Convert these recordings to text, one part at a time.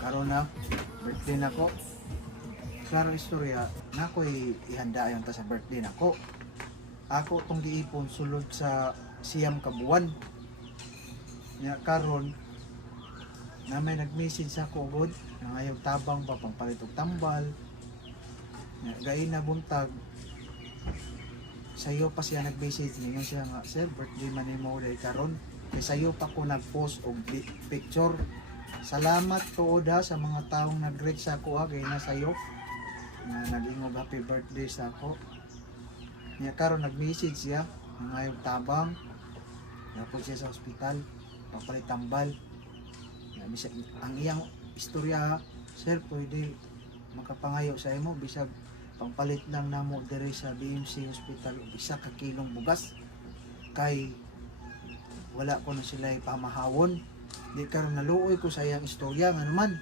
karon na birthday nako. Klaro istorya nako ihanda ayon ta sa birthday nako. Ako tong giipon sulod sa siyam ka buwan. Nya karon na may nag-message ako god nga ayaw tabang pa pangpalit og tambal. Nya gain na buntag sayo pa siya nag-message ninyo siya nga, sir, birthday man nimo day karon. Kay sayo pa ko nag-post og picture. Salamat tuod ha sa mga taong nag-reach sa ako kay na sayo nga nagingog happy birthday sa ako. Nya karon nag-message siya nga ayaw tabang. Napod siya sa ospital, papalit tambal. Ang iyang istorya, sir, pwede makapangayo sa imo bisag pangpalit lang namo diri sa BMC Hospital isa ka kilong bugas kay wala ko na sila pamahawon. Di karon naluoy ko sa iyang istorya nga naman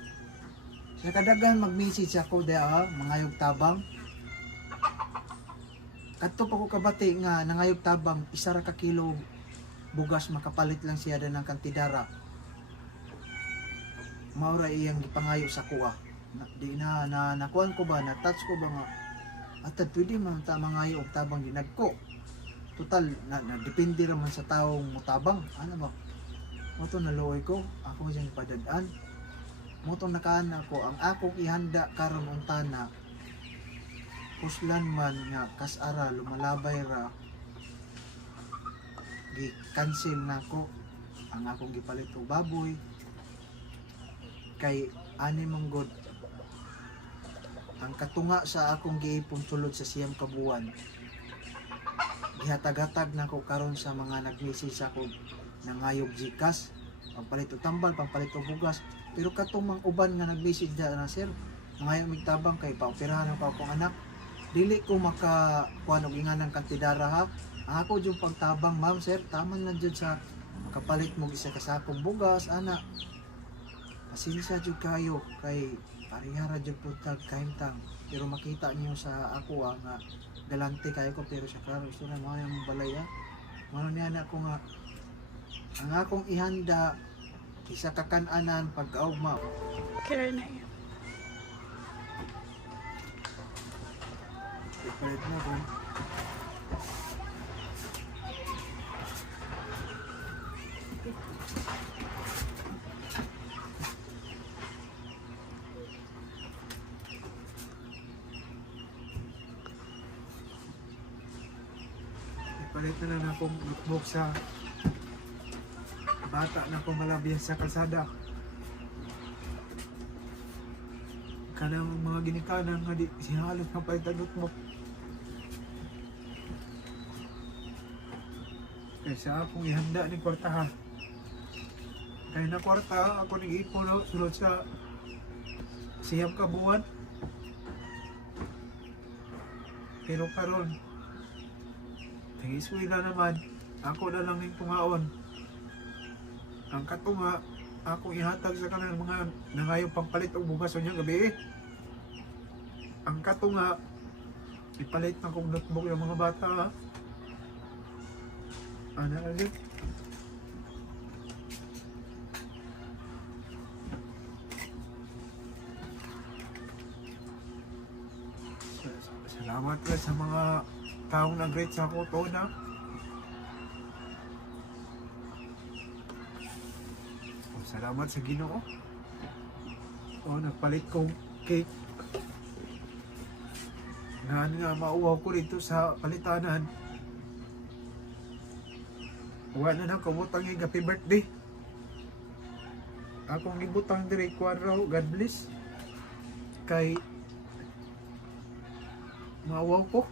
sa kadagan mag-message ako dia mangayog tabang kadto pa ko kabati nga nangayog tabang isa ra ka kilo bugas makapalit lang siya ng kantidara. Maura iyang gipangayo sa kuha di na nakuan ko ba na touch ko ba nga at pwede man ta mangayo og tabang ginagko total na depende raman sa taong mutabang ano ba mo to naluoy ko ako siyang padadaan mo to nakaan ako ang akong ihanda karon unta na puslan man nga kasara lumalabay ra gi cancel nako ang akong gipalit og baboy kay ani mong god ang katunga sa akong giipon sulod sa siyam ka buwan gihatag-hatag nako karon sa mga nag-message ako nangayog Gcash pagpalit og tambal pagpalit og bugas pero katong mga uban nga nag-message na sir ngayon migtabang kay paoperahan pa akong anak dili ko makakuan og inganang kantidara ha ako jud pagtabang ma'am sir taman lang jud sa makapalit mo isa ka sakong bugas ana pasensya jud kayo kay parihara jud pud tag kahimtang pero makita niyo sa ako nga galante kayo ko pero sa klaro gusto na mga yung balay mano niya na ako nga ang akong ihanda isa kakananan pag-augma Care na yun. ipalit mo kung palit na lang akong notebook sa bata na akong malabyan sa kalsada. Kanang mga ginikanan nga di sihalos na palit ang notebook. Kaysa akong ihanda ni kwarta ha. Kaya na kwarta ako nag-ipon sulod sa siyam ka buwan. Pero karon tingis-uwi na naman, ako na lang yung tungaon. Ang katunga, ako ihatag sa kanang mga nangayong pampalit og bugas o niyang gabi. Ang katunga, ipalit na kong notebook yung mga bata. Ano na yun? Salamat ka sa mga taong nag-rate sa ako to na salamat sa Ginoo nagpalit kong cake nga mauwaw ko rito sa palitanan wala na kumutang yung happy birthday akong gibutang dire kwadraw God bless kay mauwaw ko